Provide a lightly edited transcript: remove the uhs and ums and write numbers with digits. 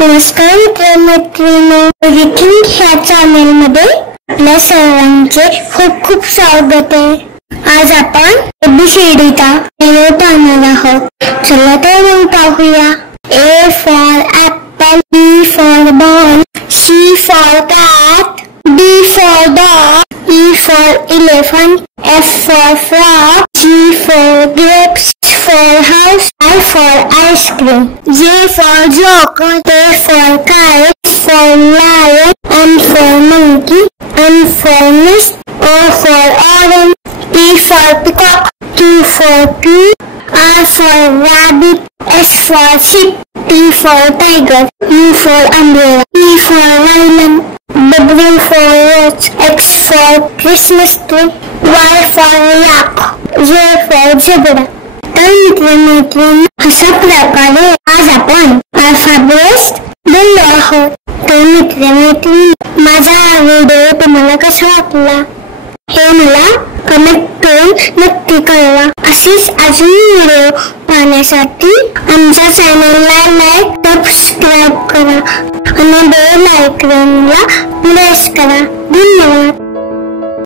नमस्कार मित्रांनो, रिथिंक ह्या चॅनल मध्ये आपल्या सर्वांचे खूप खूप स्वागत आहे. आज आपण एबीसीडीचा व्हिडिओ पाहणार आहोत. चला तर मग पाहूया. A for apple, B for ball, C for cat, D for dog, E for elephant, F for frog, G for grapes, H for house, I for ice cream, J for joker, K for kite, L for lion, M for monkey, N for nest, O for orange, P for peacock, Q for pig, R for rabbit, S for sheep, T for tiger, U for umbrella, P for violin, W for watch, X for Christmas tree, Y for yak, Z for zebra. तर मित्रांनो, अशा प्रकारे आज आपण alphabet बोललो आहोत. तर मित्रांनो, माझा हा व्हिडिओ तुम्हाला कसा वाटला हे मला कमेंट करून नक्की कळवा. अशीच अजून व्हिडिओ पाहण्यासाठी आमच्या चॅनलला लाईक, सबस्क्राईब करा आणि बेल आयकॉनला प्रेस करा. धन्यवाद.